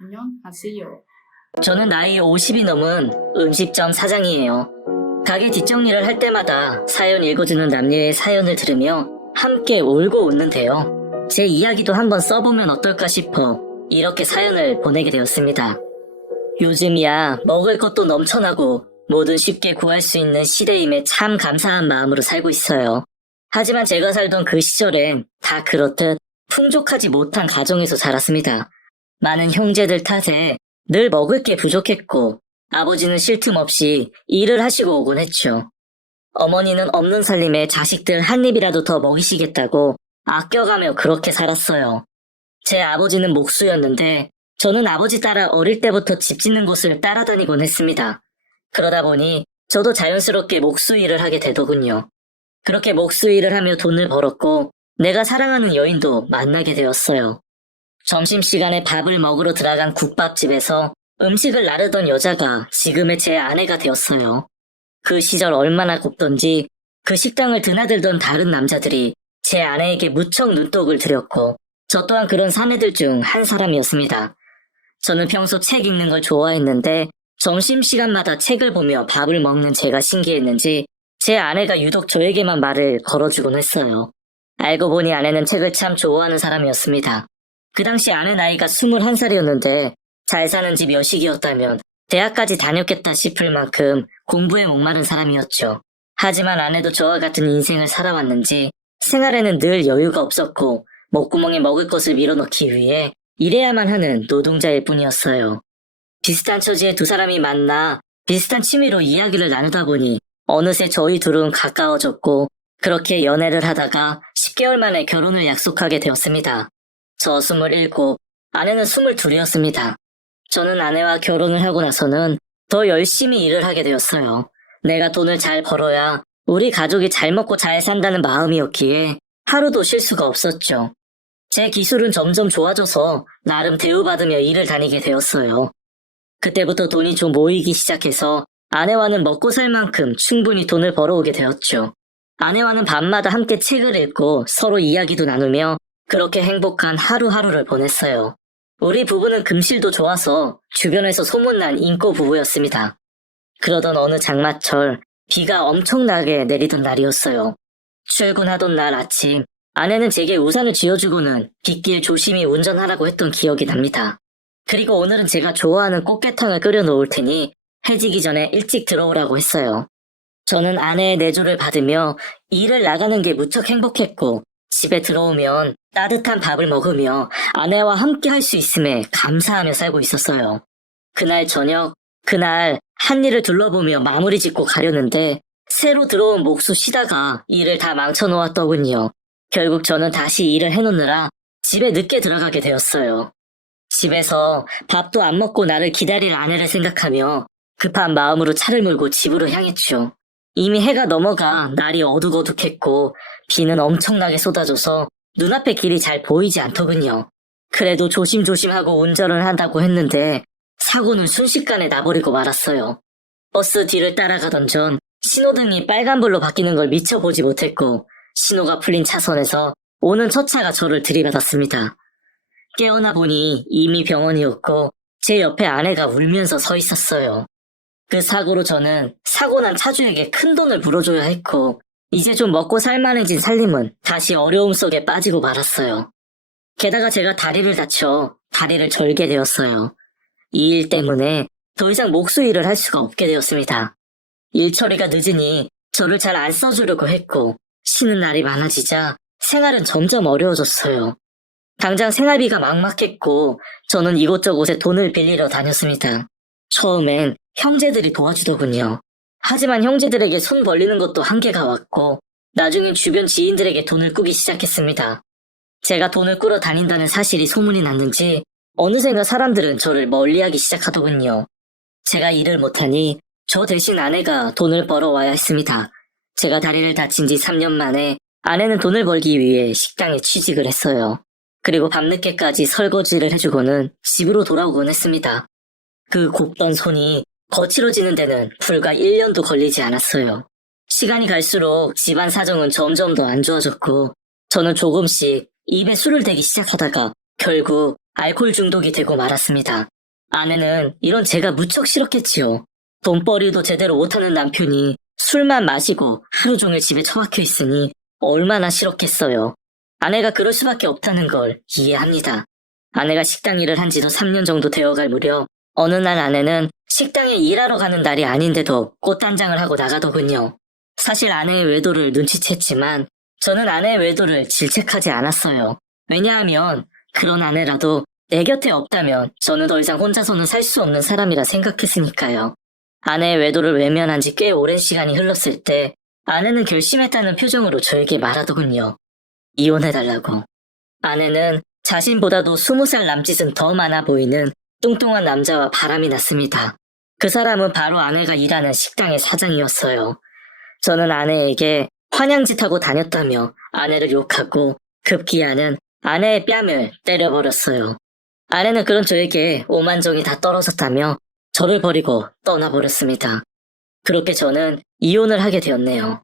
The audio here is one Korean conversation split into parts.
안녕하세요. 저는 나이 50이 넘은 음식점 사장이에요. 가게 뒷정리를 할 때마다 사연 읽어주는 남녀의 사연을 들으며 함께 울고 웃는데요. 제 이야기도 한번 써보면 어떨까 싶어 이렇게 사연을 보내게 되었습니다. 요즘이야 먹을 것도 넘쳐나고 뭐든 쉽게 구할 수 있는 시대임에 참 감사한 마음으로 살고 있어요. 하지만 제가 살던 그 시절엔 다 그렇듯 풍족하지 못한 가정에서 자랐습니다. 많은 형제들 탓에 늘 먹을 게 부족했고 아버지는 쉴 틈 없이 일을 하시고 오곤 했죠. 어머니는 없는 살림에 자식들 한 입이라도 더 먹이시겠다고 아껴가며 그렇게 살았어요. 제 아버지는 목수였는데 저는 아버지 따라 어릴 때부터 집 짓는 곳을 따라다니곤 했습니다. 그러다 보니 저도 자연스럽게 목수 일을 하게 되더군요. 그렇게 목수 일을 하며 돈을 벌었고 내가 사랑하는 여인도 만나게 되었어요. 점심시간에 밥을 먹으러 들어간 국밥집에서 음식을 나르던 여자가 지금의 제 아내가 되었어요. 그 시절 얼마나 곱던지 그 식당을 드나들던 다른 남자들이 제 아내에게 무척 눈독을 들였고 저 또한 그런 사내들 중 한 사람이었습니다. 저는 평소 책 읽는 걸 좋아했는데 점심시간마다 책을 보며 밥을 먹는 제가 신기했는지 제 아내가 유독 저에게만 말을 걸어주곤 했어요. 알고 보니 아내는 책을 참 좋아하는 사람이었습니다. 그 당시 아내 나이가 21살이었는데 잘 사는 집 여식이었다면 대학까지 다녔겠다 싶을 만큼 공부에 목마른 사람이었죠. 하지만 아내도 저와 같은 인생을 살아왔는지 생활에는 늘 여유가 없었고 목구멍에 먹을 것을 밀어넣기 위해 일해야만 하는 노동자일 뿐이었어요. 비슷한 처지의 두 사람이 만나 비슷한 취미로 이야기를 나누다 보니 어느새 저희 둘은 가까워졌고 그렇게 연애를 하다가 10개월 만에 결혼을 약속하게 되었습니다. 저 27, 아내는 22이었습니다. 저는 아내와 결혼을 하고 나서는 더 열심히 일을 하게 되었어요. 내가 돈을 잘 벌어야 우리 가족이 잘 먹고 잘 산다는 마음이었기에 하루도 쉴 수가 없었죠. 제 기술은 점점 좋아져서 나름 대우받으며 일을 다니게 되었어요. 그때부터 돈이 좀 모이기 시작해서 아내와는 먹고 살 만큼 충분히 돈을 벌어오게 되었죠. 아내와는 밤마다 함께 책을 읽고 서로 이야기도 나누며 그렇게 행복한 하루하루를 보냈어요. 우리 부부는 금실도 좋아서 주변에서 소문난 인고 부부였습니다. 그러던 어느 장마철 비가 엄청나게 내리던 날이었어요. 출근하던 날 아침 아내는 제게 우산을 쥐어주고는 빗길 조심히 운전하라고 했던 기억이 납니다. 그리고 오늘은 제가 좋아하는 꽃게탕을 끓여 놓을 테니 해지기 전에 일찍 들어오라고 했어요. 저는 아내의 내조를 받으며 일을 나가는 게 무척 행복했고 집에 들어오면 따뜻한 밥을 먹으며 아내와 함께 할 수 있음에 감사하며 살고 있었어요. 그날 저녁, 그날 한 일을 둘러보며 마무리 짓고 가려는데 새로 들어온 목수 쉬다가 일을 다 망쳐놓았더군요. 결국 저는 다시 일을 해놓느라 집에 늦게 들어가게 되었어요. 집에서 밥도 안 먹고 나를 기다릴 아내를 생각하며 급한 마음으로 차를 몰고 집으로 향했죠. 이미 해가 넘어가 날이 어둑어둑했고 비는 엄청나게 쏟아져서 눈앞의 길이 잘 보이지 않더군요. 그래도 조심조심하고 운전을 한다고 했는데 사고는 순식간에 나버리고 말았어요. 버스 뒤를 따라가던 전 신호등이 빨간불로 바뀌는 걸 미처 보지 못했고 신호가 풀린 차선에서 오는 첫 차가 저를 들이받았습니다. 깨어나 보니 이미 병원이었고 제 옆에 아내가 울면서 서 있었어요. 그 사고로 저는 사고 난 차주에게 큰 돈을 물어줘야 했고 이제 좀 먹고 살만해진 살림은 다시 어려움 속에 빠지고 말았어요. 게다가 제가 다리를 다쳐 다리를 절게 되었어요. 이 일 때문에 더 이상 목수 일을 할 수가 없게 되었습니다. 일 처리가 늦으니 저를 잘 안 써주려고 했고 쉬는 날이 많아지자 생활은 점점 어려워졌어요. 당장 생활비가 막막했고 저는 이곳저곳에 돈을 빌리러 다녔습니다. 처음엔 형제들이 도와주더군요. 하지만 형제들에게 손 벌리는 것도 한계가 왔고 나중엔 주변 지인들에게 돈을 꾸기 시작했습니다. 제가 돈을 꾸러 다닌다는 사실이 소문이 났는지 어느샌가 사람들은 저를 멀리하기 시작하더군요. 제가 일을 못하니 저 대신 아내가 돈을 벌어와야 했습니다. 제가 다리를 다친 지 3년 만에 아내는 돈을 벌기 위해 식당에 취직을 했어요. 그리고 밤늦게까지 설거지를 해주고는 집으로 돌아오곤 했습니다. 그 곱던 손이 거칠어지는 데는 불과 1년도 걸리지 않았어요. 시간이 갈수록 집안 사정은 점점 더 안 좋아졌고 저는 조금씩 입에 술을 대기 시작하다가 결국 알코올 중독이 되고 말았습니다. 아내는 이런 제가 무척 싫었겠지요. 돈벌이도 제대로 못하는 남편이 술만 마시고 하루 종일 집에 처박혀 있으니 얼마나 싫었겠어요. 아내가 그럴 수밖에 없다는 걸 이해합니다. 아내가 식당 일을 한 지도 3년 정도 되어갈 무렵 어느 날 아내는 식당에 일하러 가는 날이 아닌데도 꽃단장을 하고 나가더군요. 사실 아내의 외도를 눈치챘지만 저는 아내의 외도를 질책하지 않았어요. 왜냐하면 그런 아내라도 내 곁에 없다면 저는 더 이상 혼자서는 살 수 없는 사람이라 생각했으니까요. 아내의 외도를 외면한 지 꽤 오랜 시간이 흘렀을 때 아내는 결심했다는 표정으로 저에게 말하더군요. 이혼해달라고. 아내는 자신보다도 20살 남짓은 더 많아 보이는 뚱뚱한 남자와 바람이 났습니다. 그 사람은 바로 아내가 일하는 식당의 사장이었어요. 저는 아내에게 환양짓하고 다녔다며 아내를 욕하고 급기야는 아내의 뺨을 때려버렸어요. 아내는 그런 저에게 오만정이 다 떨어졌다며 저를 버리고 떠나버렸습니다. 그렇게 저는 이혼을 하게 되었네요.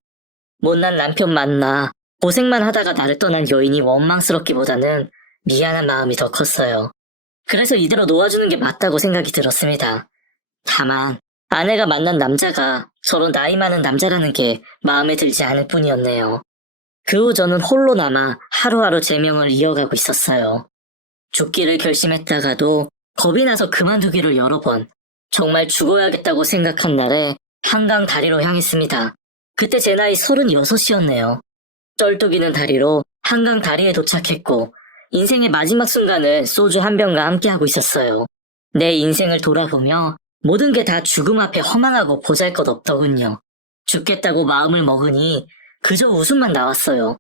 못난 남편 만나 고생만 하다가 나를 떠난 여인이 원망스럽기보다는 미안한 마음이 더 컸어요. 그래서 이대로 놓아주는 게 맞다고 생각이 들었습니다. 다만 아내가 만난 남자가 저런 나이 많은 남자라는 게 마음에 들지 않을 뿐이었네요. 그 후 저는 홀로 남아 하루하루 제 명을 이어가고 있었어요. 죽기를 결심했다가도 겁이 나서 그만두기를 여러 번, 정말 죽어야겠다고 생각한 날에 한강 다리로 향했습니다. 그때 제 나이 36이었네요. 쩔뚝이는 다리로 한강 다리에 도착했고 인생의 마지막 순간을 소주 한 병과 함께하고 있었어요. 내 인생을 돌아보며 모든 게 다 죽음 앞에 허망하고 보잘것없더군요. 죽겠다고 마음을 먹으니 그저 웃음만 나왔어요.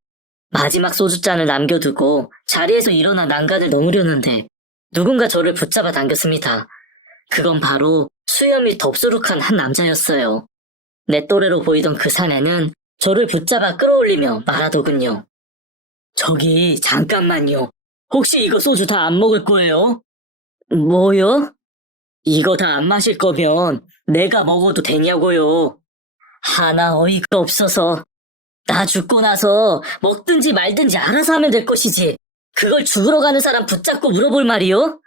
마지막 소주잔을 남겨두고 자리에서 일어나 난간을 넘으려는데 누군가 저를 붙잡아 당겼습니다. 그건 바로 수염이 덥수룩한 한 남자였어요. 내 또래로 보이던 그 사내는 저를 붙잡아 끌어올리며 말하더군요. 저기 잠깐만요. 혹시 이거 소주 다 안 먹을 거예요? 뭐요? 이거 다 안 마실 거면 내가 먹어도 되냐고요. 하나 어이가 없어서. 나 죽고 나서 먹든지 말든지 알아서 하면 될 것이지. 그걸 죽으러 가는 사람 붙잡고 물어볼 말이요?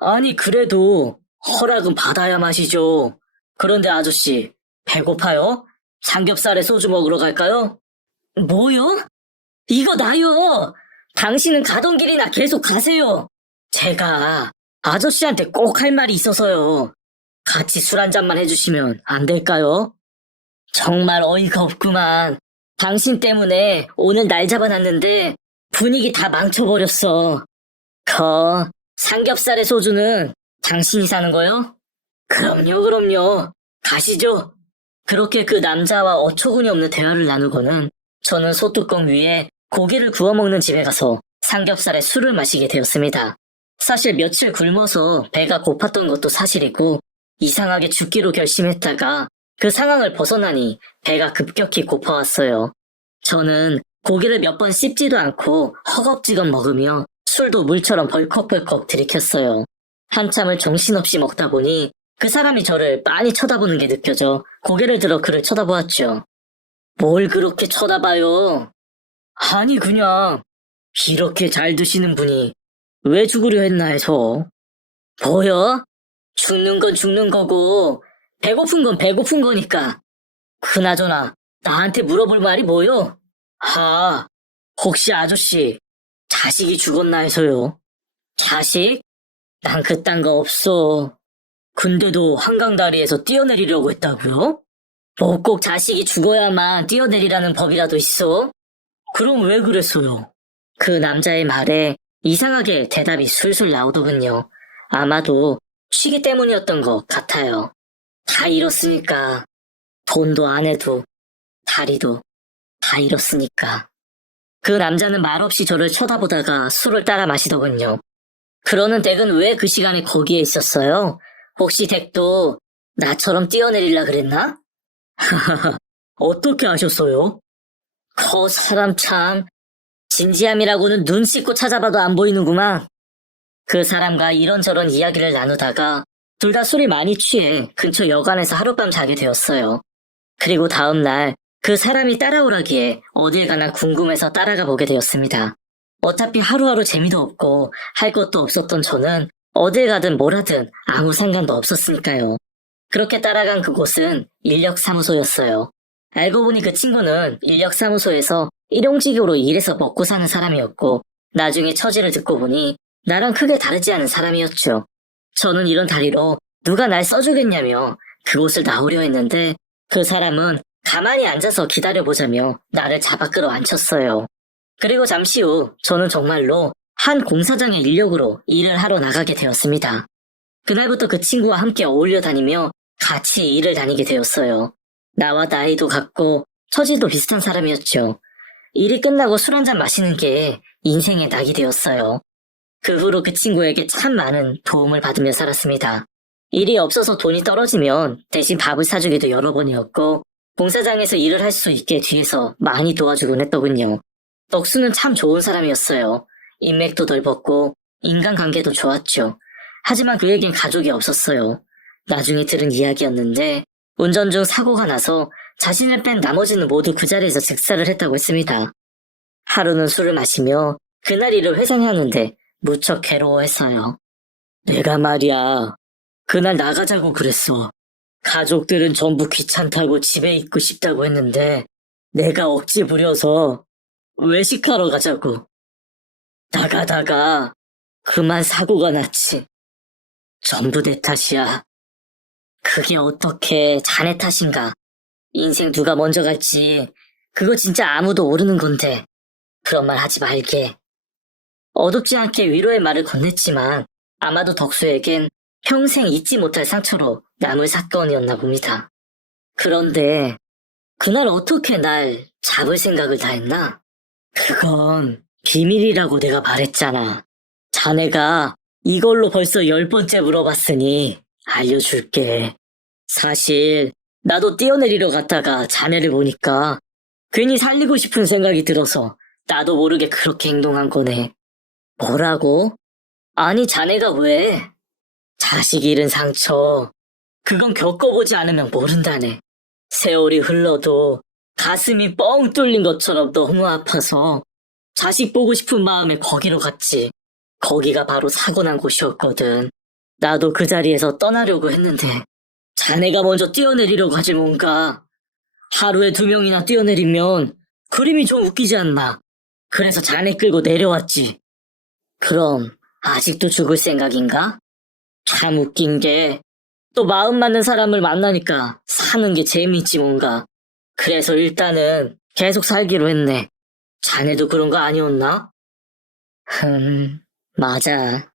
아니 그래도 허락은 받아야 마시죠. 그런데 아저씨 배고파요? 삼겹살에 소주 먹으러 갈까요? 뭐요? 이거 나요. 당신은 가던 길이나 계속 가세요. 제가 아저씨한테 꼭 할 말이 있어서요. 같이 술 한 잔만 해주시면 안 될까요? 정말 어이가 없구만. 당신 때문에 오늘 날 잡아놨는데 분위기 다 망쳐버렸어. 삼겹살의 소주는 당신이 사는 거요? 그럼요. 가시죠. 그렇게 그 남자와 어처구니 없는 대화를 나누고는 저는 소뚜껑 위에 고기를 구워 먹는 집에 가서 삼겹살에 술을 마시게 되었습니다. 사실 며칠 굶어서 배가 고팠던 것도 사실이고 이상하게 죽기로 결심했다가 그 상황을 벗어나니 배가 급격히 고파왔어요. 저는 고기를 몇 번 씹지도 않고 허겁지겁 먹으며 술도 물처럼 벌컥벌컥 들이켰어요. 한참을 정신없이 먹다 보니 그 사람이 저를 빤히 쳐다보는 게 느껴져 고개를 들어 그를 쳐다보았죠. 뭘 그렇게 쳐다봐요? 아니 그냥 이렇게 잘 드시는 분이 왜 죽으려 했나 해서. 뭐요? 죽는 건 죽는 거고 배고픈 건 배고픈 거니까. 그나저나 나한테 물어볼 말이 뭐요? 혹시 아저씨 자식이 죽었나 해서요. 자식? 난 그딴 거 없어. 근데도 한강다리에서 뛰어내리려고 했다고요? 뭐 꼭 자식이 죽어야만 뛰어내리라는 법이라도 있어? 그럼 왜 그랬어요? 그 남자의 말에 이상하게 대답이 술술 나오더군요. 아마도 취기 때문이었던 것 같아요. 다 잃었으니까. 돈도 안 해도 다리도 다 잃었으니까. 그 남자는 말없이 저를 쳐다보다가 술을 따라 마시더군요. 그러는 댁은 왜 그 시간에 거기에 있었어요? 혹시 댁도 나처럼 뛰어내리려 그랬나? 어떻게 아셨어요? 사람 참 진지함이라고는 눈 씻고 찾아봐도 안 보이는구만. 그 사람과 이런저런 이야기를 나누다가 둘 다 술이 많이 취해 근처 여관에서 하룻밤 자게 되었어요. 그리고 다음날 그 사람이 따라오라기에 어딜 가나 궁금해서 따라가 보게 되었습니다. 어차피 하루하루 재미도 없고 할 것도 없었던 저는 어딜 가든 뭘 하든 아무 상관도 없었으니까요. 그렇게 따라간 그곳은 인력사무소였어요. 알고 보니 그 친구는 인력사무소에서 일용직으로 일해서 먹고 사는 사람이었고 나중에 처지를 듣고 보니 나랑 크게 다르지 않은 사람이었죠. 저는 이런 다리로 누가 날 써주겠냐며 그곳을 나오려 했는데 그 사람은 가만히 앉아서 기다려보자며 나를 잡아 끌어안쳤어요. 그리고 잠시 후 저는 정말로 한 공사장의 인력으로 일을 하러 나가게 되었습니다. 그날부터 그 친구와 함께 어울려 다니며 같이 일을 다니게 되었어요. 나와 나이도 같고 처지도 비슷한 사람이었죠. 일이 끝나고 술 한잔 마시는 게 인생의 낙이 되었어요. 그 후로 그 친구에게 참 많은 도움을 받으며 살았습니다. 일이 없어서 돈이 떨어지면 대신 밥을 사주기도 여러 번이었고 공사장에서 일을 할 수 있게 뒤에서 많이 도와주곤 했더군요. 덕수는 참 좋은 사람이었어요. 인맥도 넓었고 인간관계도 좋았죠. 하지만 그에겐 가족이 없었어요. 나중에 들은 이야기였는데 운전 중 사고가 나서 자신을 뺀 나머지는 모두 그 자리에서 즉사를 했다고 했습니다. 하루는 술을 마시며 그날 일을 회상하는데 무척 괴로워했어요. 내가 말이야, 그날 나가자고 그랬어. 가족들은 전부 귀찮다고 집에 있고 싶다고 했는데 내가 억지 부려서 외식하러 가자고. 나가다가 그만 사고가 났지. 전부 내 탓이야. 그게 어떻게 자네 탓인가. 인생 누가 먼저 갈지 그거 진짜 아무도 모르는 건데 그런 말 하지 말게. 어둡지 않게 위로의 말을 건넸지만 아마도 덕수에겐 평생 잊지 못할 상처로 남을 사건이었나 봅니다. 그런데 그날 어떻게 날 잡을 생각을 다 했나? 그건 비밀이라고 내가 말했잖아. 자네가 이걸로 벌써 10번째 물어봤으니 알려줄게. 사실 나도 뛰어내리러 갔다가 자네를 보니까 괜히 살리고 싶은 생각이 들어서 나도 모르게 그렇게 행동한 거네. 뭐라고? 아니 자네가 왜? 자식 잃은 상처. 그건 겪어보지 않으면 모른다네. 세월이 흘러도 가슴이 뻥 뚫린 것처럼 너무 아파서 자식 보고 싶은 마음에 거기로 갔지. 거기가 바로 사고 난 곳이었거든. 나도 그 자리에서 떠나려고 했는데 자네가 먼저 뛰어내리려고 하지 뭔가. 하루에 2명이나 뛰어내리면 그림이 좀 웃기지 않나. 그래서 자네 끌고 내려왔지. 그럼 아직도 죽을 생각인가? 참 웃긴 게 또 마음 맞는 사람을 만나니까 사는 게 재미있지 뭔가. 그래서 일단은 계속 살기로 했네. 자네도 그런 거 아니었나? 맞아.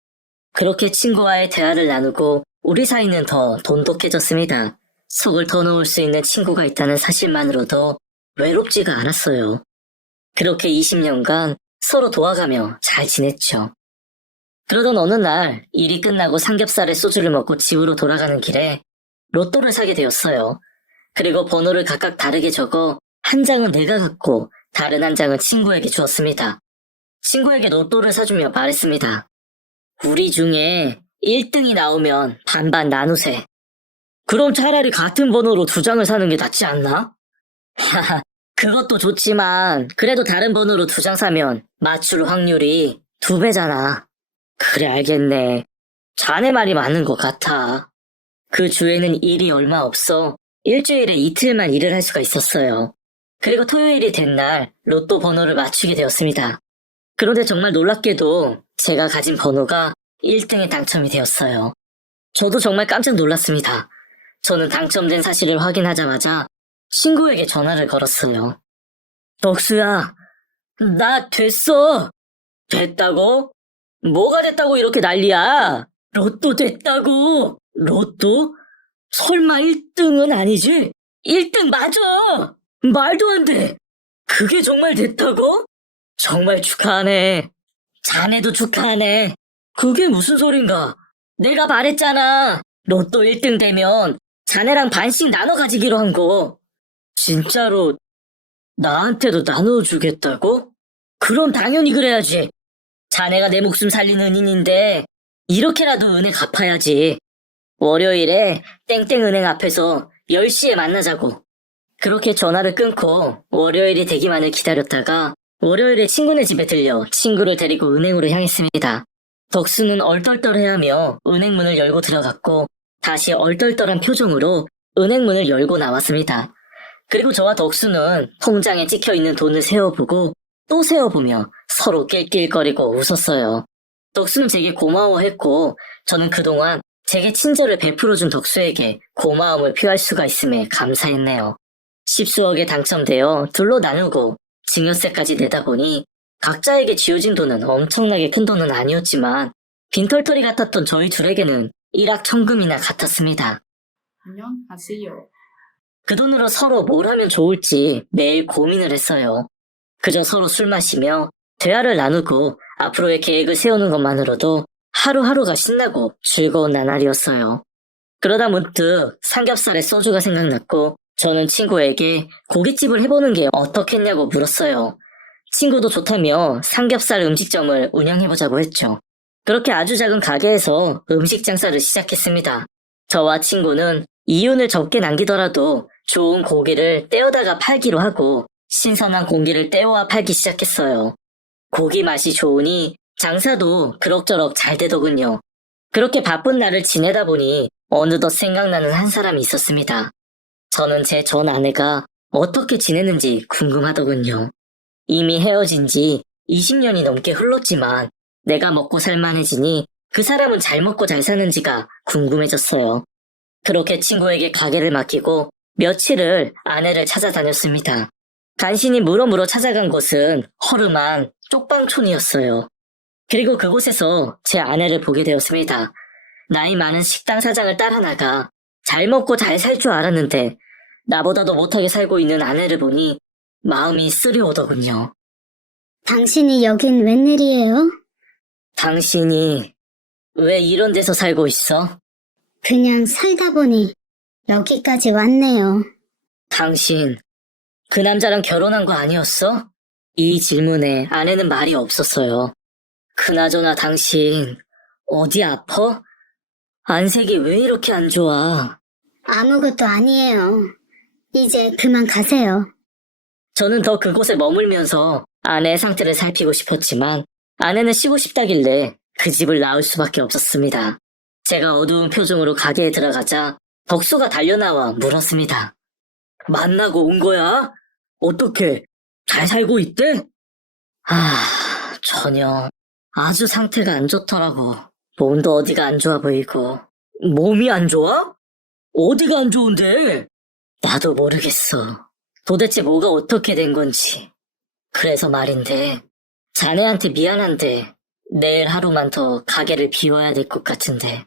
그렇게 친구와의 대화를 나누고 우리 사이는 더 돈독해졌습니다. 속을 터놓을 수 있는 친구가 있다는 사실만으로도 외롭지가 않았어요. 그렇게 20년간 서로 도와가며 잘 지냈죠. 그러던 어느 날 일이 끝나고 삼겹살에 소주를 먹고 집으로 돌아가는 길에 로또를 사게 되었어요. 그리고 번호를 각각 다르게 적어 한 장은 내가 갖고 다른 한 장은 친구에게 주었습니다. 친구에게 로또를 사주며 말했습니다. 우리 중에 1등이 나오면 반반 나누세. 그럼 차라리 같은 번호로 2장을 사는 게 낫지 않나? 하하, 그것도 좋지만 그래도 다른 번호로 2장 사면 맞출 확률이 2배잖아. 그래 알겠네. 자네 말이 맞는 것 같아. 그 주에는 일이 얼마 없어 일주일에 이틀만 일을 할 수가 있었어요. 그리고 토요일이 된 날 로또 번호를 맞추게 되었습니다. 그런데 정말 놀랍게도 제가 가진 번호가 1등에 당첨이 되었어요. 저도 정말 깜짝 놀랐습니다. 저는 당첨된 사실을 확인하자마자 친구에게 전화를 걸었어요. 덕수야, 나 됐어. 됐다고? 뭐가 됐다고 이렇게 난리야? 로또 됐다고. 로또? 설마 1등은 아니지? 1등 맞아. 말도 안 돼. 그게 정말 됐다고? 정말 축하하네. 자네도 축하하네. 그게 무슨 소린가? 내가 말했잖아. 로또 1등 되면 자네랑 반씩 나눠 가지기로 한 거. 진짜로 나한테도 나눠주겠다고? 그럼 당연히 그래야지. 자네가 내 목숨 살린 은인인데 이렇게라도 은혜 갚아야지. 월요일에 땡땡은행 앞에서 10시에 만나자고. 그렇게 전화를 끊고 월요일이 되기만을 기다렸다가 월요일에 친구네 집에 들려 친구를 데리고 은행으로 향했습니다. 덕수는 얼떨떨해하며 은행문을 열고 들어갔고 다시 얼떨떨한 표정으로 은행문을 열고 나왔습니다. 그리고 저와 덕수는 통장에 찍혀있는 돈을 세어보고 또 세어보며 서로 낄낄거리고 웃었어요. 덕수는 제게 고마워했고 저는 그동안 제게 친절을 베풀어준 덕수에게 고마움을 표할 수가 있음에 감사했네요. 10수억에 당첨되어 둘로 나누고 증여세까지 내다 보니 각자에게 쥐어진 돈은 엄청나게 큰 돈은 아니었지만 빈털터리 같았던 저희 둘에게는 일확천금이나 같았습니다. 안녕하세요. 그 돈으로 서로 뭘 하면 좋을지 매일 고민을 했어요. 그저 서로 술 마시며 대화를 나누고 앞으로의 계획을 세우는 것만으로도 하루하루가 신나고 즐거운 나날이었어요. 그러다 문득 삼겹살에 소주가 생각났고 저는 친구에게 고깃집을 해보는 게 어떻겠냐고 물었어요. 친구도 좋다며 삼겹살 음식점을 운영해보자고 했죠. 그렇게 아주 작은 가게에서 음식 장사를 시작했습니다. 저와 친구는 이윤을 적게 남기더라도 좋은 고기를 떼어다가 팔기로 하고 신선한 공기를 떼어와 팔기 시작했어요. 고기 맛이 좋으니 장사도 그럭저럭 잘 되더군요. 그렇게 바쁜 날을 지내다 보니 어느덧 생각나는 한 사람이 있었습니다. 저는 제 전 아내가 어떻게 지내는지 궁금하더군요. 이미 헤어진 지 20년이 넘게 흘렀지만 내가 먹고 살만해지니 그 사람은 잘 먹고 잘 사는지가 궁금해졌어요. 그렇게 친구에게 가게를 맡기고 며칠을 아내를 찾아다녔습니다. 간신히 물어물어 찾아간 곳은 허름한 쪽방촌이었어요. 그리고 그곳에서 제 아내를 보게 되었습니다. 나이 많은 식당 사장을 따라나가 잘 먹고 잘 살 줄 알았는데 나보다도 못하게 살고 있는 아내를 보니 마음이 쓰려오더군요. 당신이 여긴 웬일이에요? 당신이 왜 이런 데서 살고 있어? 그냥 살다 보니 여기까지 왔네요. 당신 그 남자랑 결혼한 거 아니었어? 이 질문에 아내는 말이 없었어요. 그나저나 당신 어디 아파? 안색이 왜 이렇게 안 좋아? 아무것도 아니에요. 이제 그만 가세요. 저는 더 그곳에 머물면서 아내의 상태를 살피고 싶었지만 아내는 쉬고 싶다길래 그 집을 나올 수밖에 없었습니다. 제가 어두운 표정으로 가게에 들어가자 덕수가 달려나와 물었습니다. 만나고 온 거야? 어떻게? 잘 살고 있대? 전혀. 아주 상태가 안 좋더라고. 몸도 어디가 안 좋아 보이고. 몸이 안 좋아? 어디가 안 좋은데? 나도 모르겠어. 도대체 뭐가 어떻게 된 건지. 그래서 말인데, 자네한테 미안한데 내일 하루만 더 가게를 비워야 될 것 같은데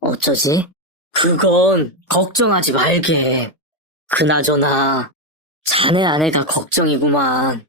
어쩌지? 그건 걱정하지 말게. 그나저나 자네 아내가 걱정이구만.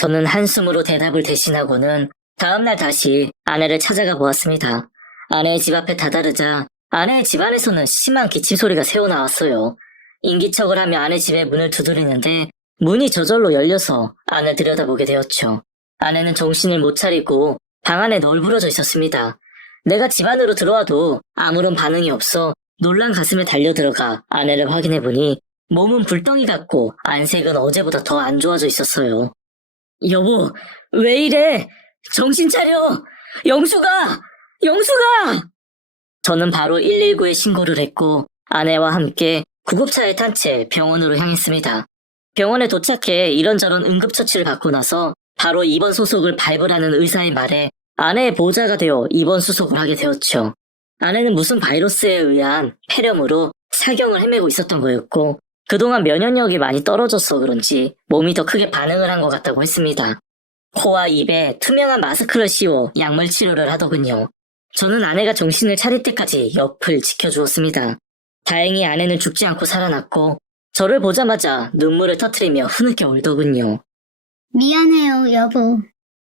저는 한숨으로 대답을 대신하고는 다음날 다시 아내를 찾아가 보았습니다. 아내의 집 앞에 다다르자 아내의 집 안에서는 심한 기침 소리가 새어나왔어요. 인기척을 하며 아내 집의 문을 두드리는데 문이 저절로 열려서 안을 들여다보게 되었죠. 아내는 정신을 못 차리고 방 안에 널브러져 있었습니다. 내가 집 안으로 들어와도 아무런 반응이 없어 놀란 가슴에 달려들어가 아내를 확인해보니 몸은 불덩이 같고 안색은 어제보다 더 안 좋아져 있었어요. 여보, 왜 이래? 정신 차려! 영수가! 영수가! 저는 바로 119에 신고를 했고 아내와 함께 구급차에 탄 채 병원으로 향했습니다. 병원에 도착해 이런저런 응급처치를 받고 나서 바로 입원 수속을 밟으라는 의사의 말에 아내의 보호자가 되어 입원 수속을 하게 되었죠. 아내는 무슨 바이러스에 의한 폐렴으로 사경을 헤매고 있었던 거였고 그동안 면역력이 많이 떨어져서 그런지 몸이 더 크게 반응을 한 것 같다고 했습니다. 코와 입에 투명한 마스크를 씌워 약물 치료를 하더군요. 저는 아내가 정신을 차릴 때까지 옆을 지켜주었습니다. 다행히 아내는 죽지 않고 살아났고 저를 보자마자 눈물을 터뜨리며 흐느껴 울더군요. 미안해요, 여보.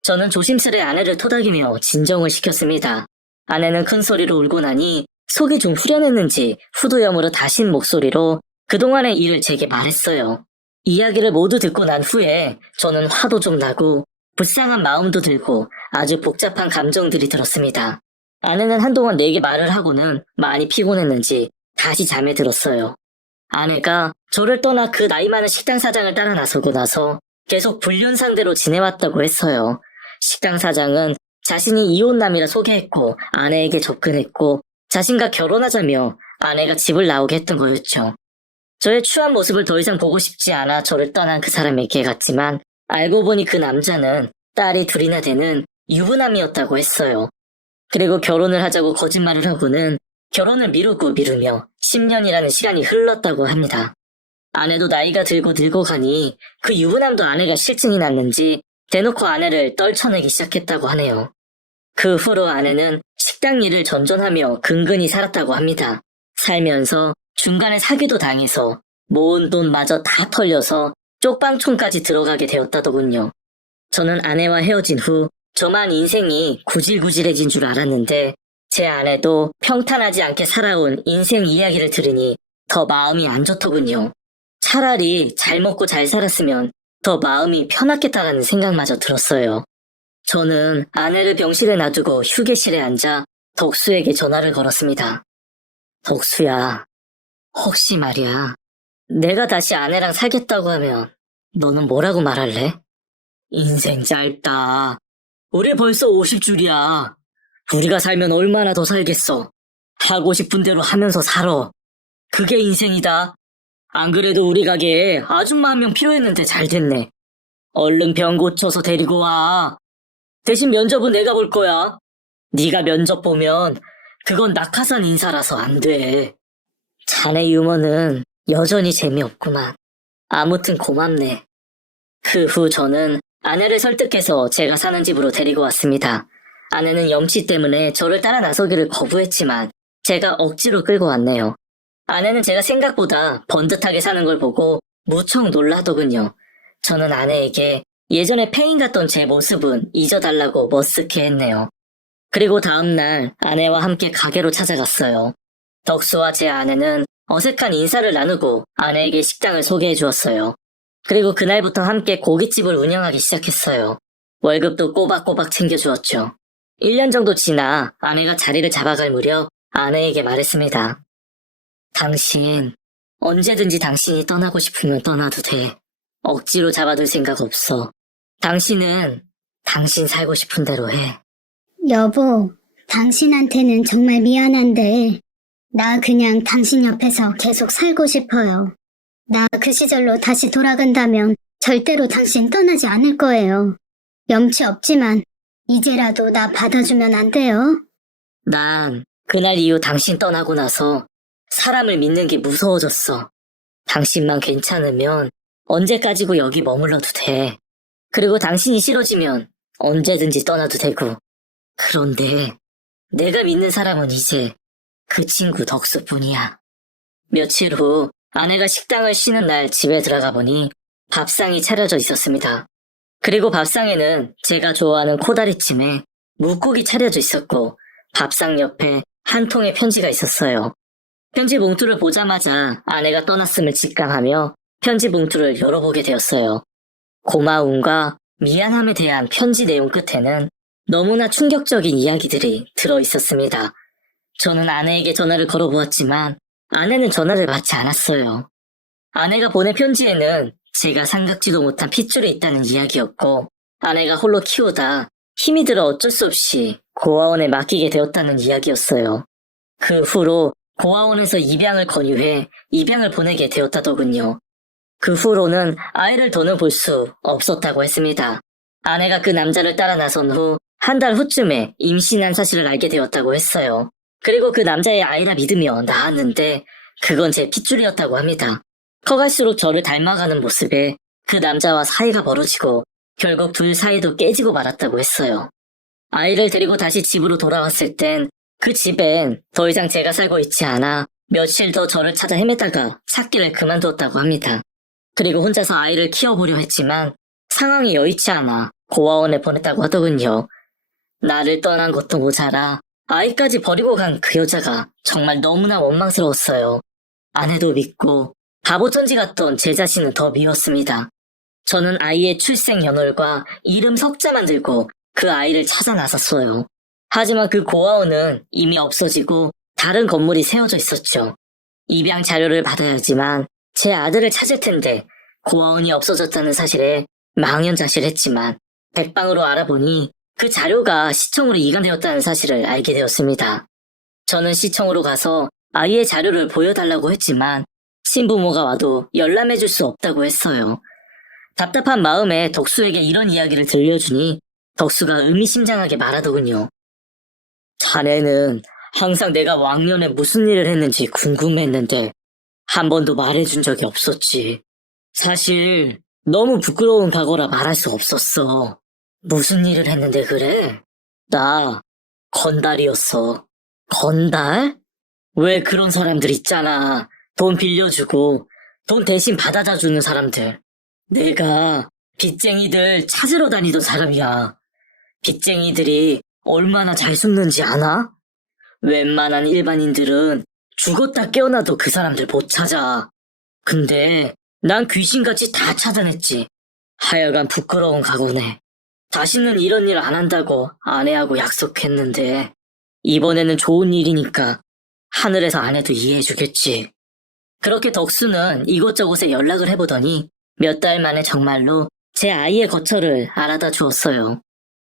저는 조심스레 아내를 토닥이며 진정을 시켰습니다. 아내는 큰 소리로 울고 나니 속이 좀 후련했는지 후두염으로 다신 목소리로 그동안의 일을 제게 말했어요. 이야기를 모두 듣고 난 후에 저는 화도 좀 나고 불쌍한 마음도 들고 아주 복잡한 감정들이 들었습니다. 아내는 한동안 내게 말을 하고는 많이 피곤했는지 다시 잠에 들었어요. 아내가 저를 떠나 그 나이 많은 식당 사장을 따라 나서고 나서 계속 불륜 상대로 지내왔다고 했어요. 식당 사장은 자신이 이혼남이라 소개했고 아내에게 접근했고 자신과 결혼하자며 아내가 집을 나오게 했던 거였죠. 저의 추한 모습을 더 이상 보고 싶지 않아 저를 떠난 그 사람에게 갔지만 알고 보니 그 남자는 딸이 둘이나 되는 유부남이었다고 했어요. 그리고 결혼을 하자고 거짓말을 하고는 결혼을 미루고 미루며 10년이라는 시간이 흘렀다고 합니다. 아내도 나이가 들고 늙어가니 그 유부남도 아내가 실증이 났는지 대놓고 아내를 떨쳐내기 시작했다고 하네요. 그 후로 아내는 식당 일을 전전하며 근근히 살았다고 합니다. 살면서 중간에 사기도 당해서 모은 돈마저 다 털려서 쪽방촌까지 들어가게 되었다더군요. 저는 아내와 헤어진 후 저만 인생이 구질구질해진 줄 알았는데 제 아내도 평탄하지 않게 살아온 인생 이야기를 들으니 더 마음이 안 좋더군요. 차라리 잘 먹고 잘 살았으면 더 마음이 편했겠다라는 생각마저 들었어요. 저는 아내를 병실에 놔두고 휴게실에 앉아 덕수에게 전화를 걸었습니다. 덕수야, 혹시 말이야, 내가 다시 아내랑 살겠다고 하면 너는 뭐라고 말할래? 인생 짧다. 우리 벌써 50줄이야. 우리가 살면 얼마나 더 살겠어. 하고 싶은 대로 하면서 살아. 그게 인생이다. 안 그래도 우리 가게에 아줌마 한 명 필요했는데 잘 됐네. 얼른 병 고쳐서 데리고 와. 대신 면접은 내가 볼 거야. 네가 면접 보면 그건 낙하산 인사라서 안 돼. 자네 유머는 여전히 재미없구만. 아무튼 고맙네. 그 후 저는 아내를 설득해서 제가 사는 집으로 데리고 왔습니다. 아내는 염치 때문에 저를 따라 나서기를 거부했지만 제가 억지로 끌고 왔네요. 아내는 제가 생각보다 번듯하게 사는 걸 보고 무척 놀라더군요. 저는 아내에게 예전에 폐인 같던 제 모습은 잊어달라고 머쓱해 했네요. 그리고 다음날 아내와 함께 가게로 찾아갔어요. 덕수와 제 아내는 어색한 인사를 나누고 아내에게 식당을 소개해 주었어요. 그리고 그날부터 함께 고깃집을 운영하기 시작했어요. 월급도 꼬박꼬박 챙겨주었죠. 1년 정도 지나 아내가 자리를 잡아갈 무렵 아내에게 말했습니다. 당신, 언제든지 당신이 떠나고 싶으면 떠나도 돼. 억지로 잡아둘 생각 없어. 당신은 당신 살고 싶은 대로 해. 여보, 당신한테는 정말 미안한데 나 그냥 당신 옆에서 계속 살고 싶어요. 나 그 시절로 다시 돌아간다면 절대로 당신 떠나지 않을 거예요. 염치 없지만 이제라도 나 받아주면 안 돼요? 난 그날 이후 당신 떠나고 나서 사람을 믿는 게 무서워졌어. 당신만 괜찮으면 언제까지고 여기 머물러도 돼. 그리고 당신이 싫어지면 언제든지 떠나도 되고. 그런데 내가 믿는 사람은 이제 그 친구 덕수뿐이야. 며칠 후 아내가 식당을 쉬는 날 집에 들어가 보니 밥상이 차려져 있었습니다. 그리고 밥상에는 제가 좋아하는 코다리찜에 묵국이 차려져 있었고 밥상 옆에 한 통의 편지가 있었어요. 편지 봉투를 보자마자 아내가 떠났음을 직감하며 편지 봉투를 열어보게 되었어요. 고마움과 미안함에 대한 편지 내용 끝에는 너무나 충격적인 이야기들이 들어있었습니다. 저는 아내에게 전화를 걸어보았지만 아내는 전화를 받지 않았어요. 아내가 보낸 편지에는 제가 생각지도 못한 핏줄이 있다는 이야기였고 아내가 홀로 키우다 힘이 들어 어쩔 수 없이 고아원에 맡기게 되었다는 이야기였어요. 그 후로 고아원에서 입양을 권유해 입양을 보내게 되었다더군요. 그 후로는 아이를 더는 볼 수 없었다고 했습니다. 아내가 그 남자를 따라 나선 후 한 달 후쯤에 임신한 사실을 알게 되었다고 했어요. 그리고 그 남자의 아이라 믿으며 낳았는데 그건 제 핏줄이었다고 합니다. 커갈수록 저를 닮아가는 모습에 그 남자와 사이가 벌어지고 결국 둘 사이도 깨지고 말았다고 했어요. 아이를 데리고 다시 집으로 돌아왔을 땐 그 집엔 더 이상 제가 살고 있지 않아 며칠 더 저를 찾아 헤매다가 찾기를 그만두었다고 합니다. 그리고 혼자서 아이를 키워보려 했지만 상황이 여의치 않아 고아원에 보냈다고 하더군요. 나를 떠난 것도 모자라 아이까지 버리고 간 그 여자가 정말 너무나 원망스러웠어요. 아내도 믿고 바보천지 같던 제 자신은 더 미웠습니다. 저는 아이의 출생 연월과 이름 석자만 들고 그 아이를 찾아 나섰어요. 하지만 그 고아원은 이미 없어지고 다른 건물이 세워져 있었죠. 입양 자료를 받아야지만 제 아들을 찾을 텐데 고아원이 없어졌다는 사실에 망연자실했지만 백방으로 알아보니 그 자료가 시청으로 이관되었다는 사실을 알게 되었습니다. 저는 시청으로 가서 아이의 자료를 보여달라고 했지만 신부모가 와도 열람해줄 수 없다고 했어요. 답답한 마음에 덕수에게 이런 이야기를 들려주니 덕수가 의미심장하게 말하더군요. 자네는 항상 내가 왕년에 무슨 일을 했는지 궁금했는데 한 번도 말해준 적이 없었지. 사실 너무 부끄러운 과거라 말할 수 없었어. 무슨 일을 했는데 그래? 나 건달이었어. 건달? 왜 그런 사람들 있잖아. 돈 빌려주고 돈 대신 받아다 주는 사람들. 내가 빚쟁이들 찾으러 다니던 사람이야. 빚쟁이들이 얼마나 잘 숨는지 아나? 웬만한 일반인들은 죽었다 깨어나도 그 사람들 못 찾아. 근데 난 귀신같이 다 찾아냈지. 하여간 부끄러운 각오네. 다시는 이런 일 안 한다고 아내하고 약속했는데 이번에는 좋은 일이니까 하늘에서 아내도 이해해주겠지. 그렇게 덕수는 이곳저곳에 연락을 해보더니 몇 달 만에 정말로 제 아이의 거처를 알아다 주었어요.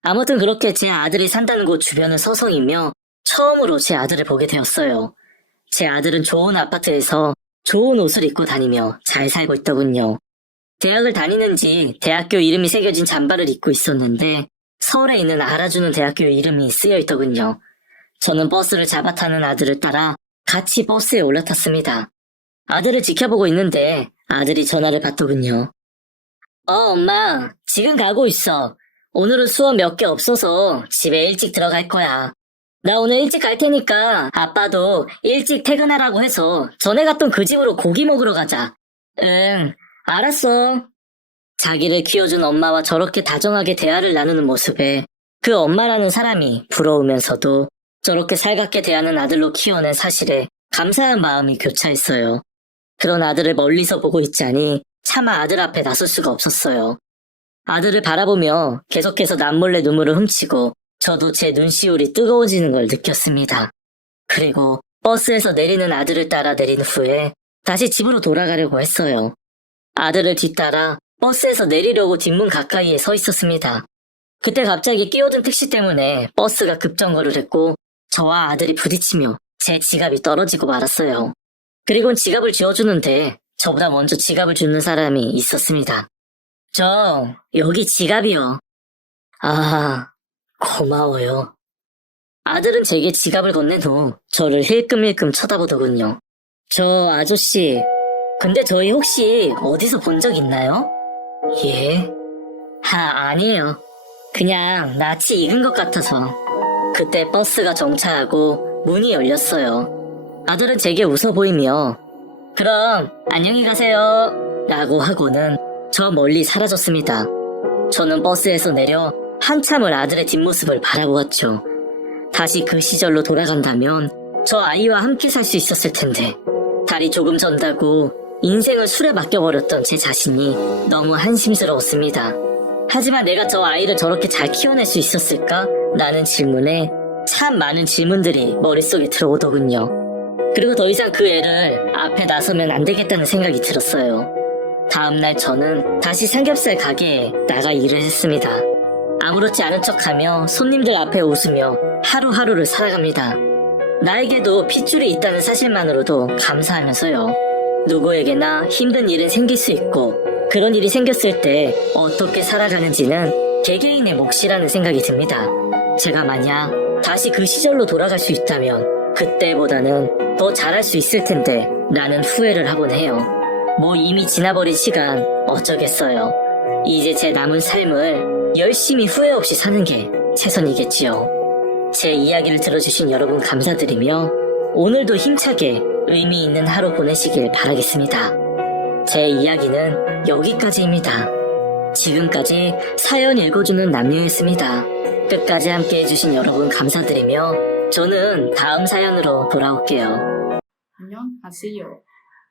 아무튼 그렇게 제 아들이 산다는 곳 주변을 서성이며 처음으로 제 아들을 보게 되었어요. 제 아들은 좋은 아파트에서 좋은 옷을 입고 다니며 잘 살고 있더군요. 대학을 다니는지 대학교 이름이 새겨진 잠바를 입고 있었는데 서울에 있는 알아주는 대학교 이름이 쓰여 있더군요. 저는 버스를 잡아 타는 아들을 따라 같이 버스에 올라탔습니다. 아들을 지켜보고 있는데 아들이 전화를 받더군요. 엄마, 지금 가고 있어. 오늘은 수업 몇 개 없어서 집에 일찍 들어갈 거야. 나 오늘 일찍 갈 테니까 아빠도 일찍 퇴근하라고 해서 전에 갔던 그 집으로 고기 먹으러 가자. 응, 알았어. 자기를 키워준 엄마와 저렇게 다정하게 대화를 나누는 모습에 그 엄마라는 사람이 부러우면서도 저렇게 살갑게 대하는 아들로 키워낸 사실에 감사한 마음이 교차했어요. 그런 아들을 멀리서 보고 있자니 차마 아들 앞에 나설 수가 없었어요. 아들을 바라보며 계속해서 남몰래 눈물을 훔치고 저도 제 눈시울이 뜨거워지는 걸 느꼈습니다. 그리고 버스에서 내리는 아들을 따라 내린 후에 다시 집으로 돌아가려고 했어요. 아들을 뒤따라 버스에서 내리려고 뒷문 가까이에 서 있었습니다. 그때 갑자기 끼어든 택시 때문에 버스가 급정거를 했고 저와 아들이 부딪히며 제 지갑이 떨어지고 말았어요. 그리고는 지갑을 쥐어주는데 저보다 먼저 지갑을 주는 사람이 있었습니다. 저 여기 지갑이요. 아, 고마워요. 아들은 제게 지갑을 건넨 후 저를 힐끔힐끔 쳐다보더군요. 저 아저씨, 근데 저희 혹시 어디서 본 적 있나요? 예? 아니에요. 그냥 낯이 익은 것 같아서. 그때 버스가 정차하고 문이 열렸어요. 아들은 제게 웃어 보이며 그럼 안녕히 가세요 라고 하고는 저 멀리 사라졌습니다. 저는 버스에서 내려 한참을 아들의 뒷모습을 바라보았죠. 다시 그 시절로 돌아간다면 저 아이와 함께 살 수 있었을 텐데 달이 조금 전다고 인생을 술에 맡겨버렸던 제 자신이 너무 한심스러웠습니다. 하지만 내가 저 아이를 저렇게 잘 키워낼 수 있었을까? 라는 질문에 참 많은 질문들이 머릿속에 들어오더군요. 그리고 더 이상 그 애를 앞에 나서면 안 되겠다는 생각이 들었어요. 다음날 저는 다시 삼겹살 가게에 나가 일을 했습니다. 아무렇지 않은 척하며 손님들 앞에 웃으며 하루하루를 살아갑니다. 나에게도 핏줄이 있다는 사실만으로도 감사하면서요. 누구에게나 힘든 일은 생길 수 있고 그런 일이 생겼을 때 어떻게 살아가는지는 개개인의 몫이라는 생각이 듭니다. 제가 만약 다시 그 시절로 돌아갈 수 있다면 그때보다는 더 잘할 수 있을 텐데 라는 후회를 하곤 해요. 뭐 이미 지나버린 시간 어쩌겠어요. 이제 제 남은 삶을 열심히 후회 없이 사는 게 최선이겠지요. 제 이야기를 들어주신 여러분 감사드리며 오늘도 힘차게 의미 있는 하루 보내시길 바라겠습니다. 제 이야기는 여기까지입니다. 지금까지 사연 읽어주는 남녀였습니다. 끝까지 함께 해주신 여러분 감사드리며 저는 다음 사연으로 돌아올게요. 안녕하세요.